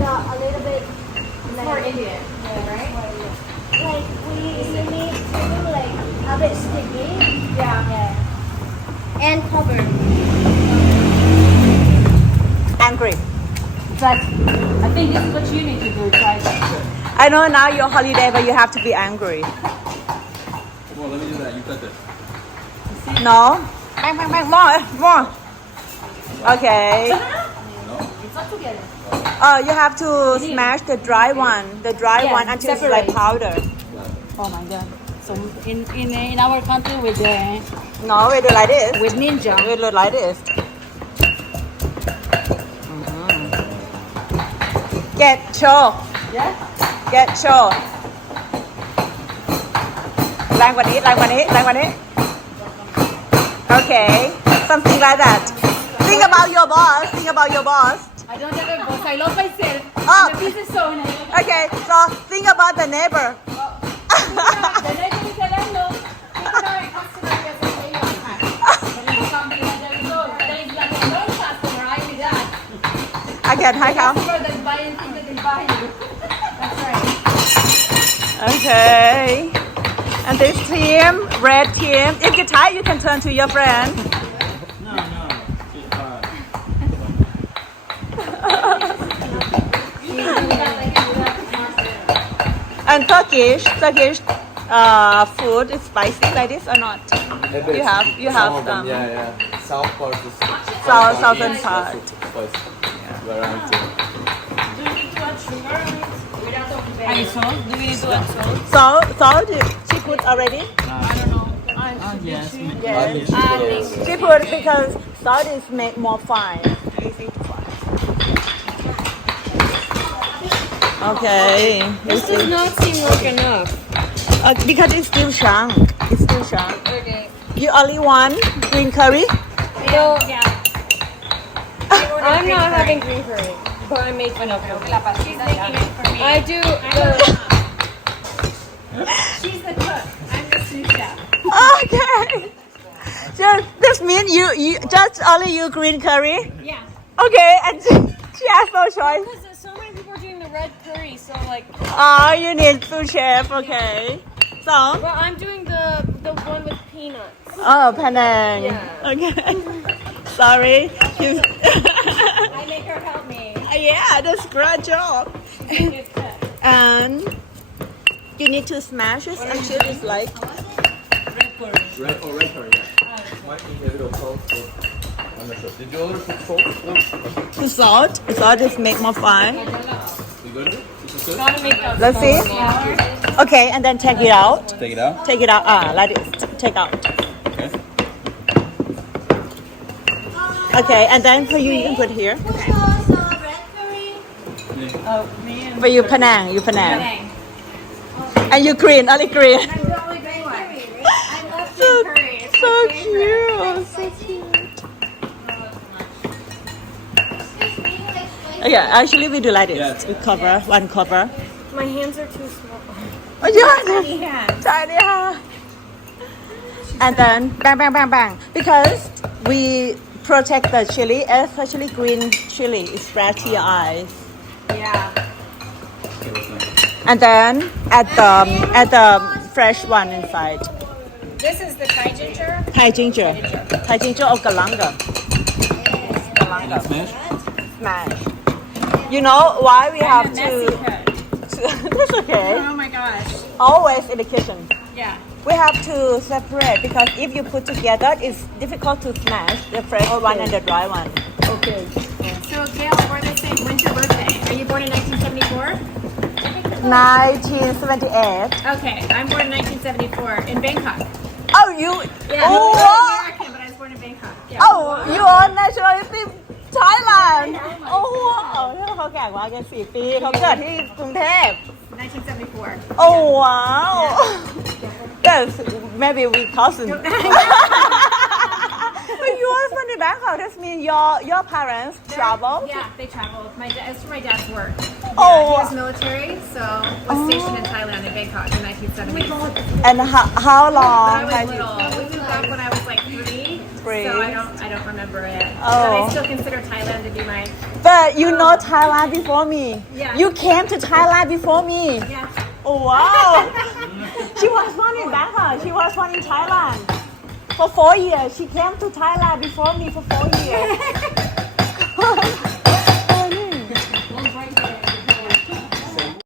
like a little bit More Indian, yeah, right? like we need to like a bit sticky. Yeah. And covered. Angry. But I think this is what you need to do, try that. I know now you're holiday, but you have to be angry. Come on, let me do that. You got this. No? Bang, bang, bang. More. Okay. No? It's not together. You have to smash the dry one. The dry Yeah, one until separate. it's like powder. Oh my god. So in our country with No, we do like this. with ninja. We do like this. Get show. Yeah. Get show. แรงกว่านี้ Okay, something like that. Think about your boss. I don't have a boss. I love myself. Oh. I'm a business owner. Okay, so think about the neighbor. The next is hello. People are customer yes, I say you are. But if something like that is all, there is like a non-customer, I do that. I can hi come. Customer that buy anything that they buy you. That's right. Okay. And this team, red team. If you're tired, you can turn to your friend. No. And Turkish food is spicy like this or not? You have some. Yeah. South part is Southern part. Are you sold? Do we need to add salt? Salt she put already? I don't know. Yes. She put because salt is made more fine. Easy to find. Okay. This does not seem like enough. Because it's still Chiang. Okay. You only want green curry? Well, Yeah. I'm not having green curry, but I make enough of it. She's making it for me. I do the. She's the cook. I'm the sous chef. Okay. Just this means you just only you green curry? Yeah. Okay, and she has no choice. Because so many people are doing the red curry, so like. Oh, you need sous chef. Okay. So. Well, I'm doing the one with peanuts. Oh, Penang. Yeah. Okay. Sorry. I make her help me. Yeah, that's a great job. Good cook. And you need to smash it until it's like. Red curry, yeah. Might be a little salt. I'm not sure. Did you order put salt? The salt is make more fine. You got it? Is it good? Gotta make up Let's see. Okay, and then take it out. Take it out. Take it out. Like this. Take out. Okay. Okay, and then for you can put here. Red curry. Oh, man. For you Penang, Penang. And you green, only green. I'm the only green one. I love So, green curry. It's so my favorite. cute, so cute. Okay, actually we do like this. Yeah. We cover one cover. My hands are too small. Oh yeah, Tiny hands. tiny hand. And then bang, bang, bang, bang. Because we protect the chili, especially green chili. It spread to your eyes. Yeah. And then add the fresh one inside. This is the Thai ginger. Thai ginger. Thai ginger or galanga. Galanga. Smash? Smash. You know why we have And a messy to... cook. That's okay. Oh my gosh. Always in the kitchen. Yeah. We have to separate because if you put together, it's difficult to smash the fresh one and the dry one. Okay. So Gail, we're the same. When's your birthday? Are you born in 1974? 1978. Okay, I'm born in 1974 in Bangkok. Oh, you... Yeah, Oh, I'm wow. American, but I was born in Bangkok. Yeah. Oh, you are nationality Thailand. Oh, wow. เขาแก่กว่าแก4 ปีเขาเกิดที่กรุงเทพ 1974. Oh, wow. Yes, maybe we cousin. But you are from the Bangkok. That means your parents travel. Yeah, they traveled. It's for my dad's work. Oh. Yeah, he was military, so was stationed in Thailand in Bangkok in 1970. And how But long? I was little. We moved back when I was like 3. breathe. So I don't remember it. Oh. But I still consider Thailand to be my But you know Thailand before me. Yeah. You came to Thailand before me. yeah. Oh wow. She was born in Bangkok. She was born in Thailand. For 4 years. She came to Thailand before me for 4 years.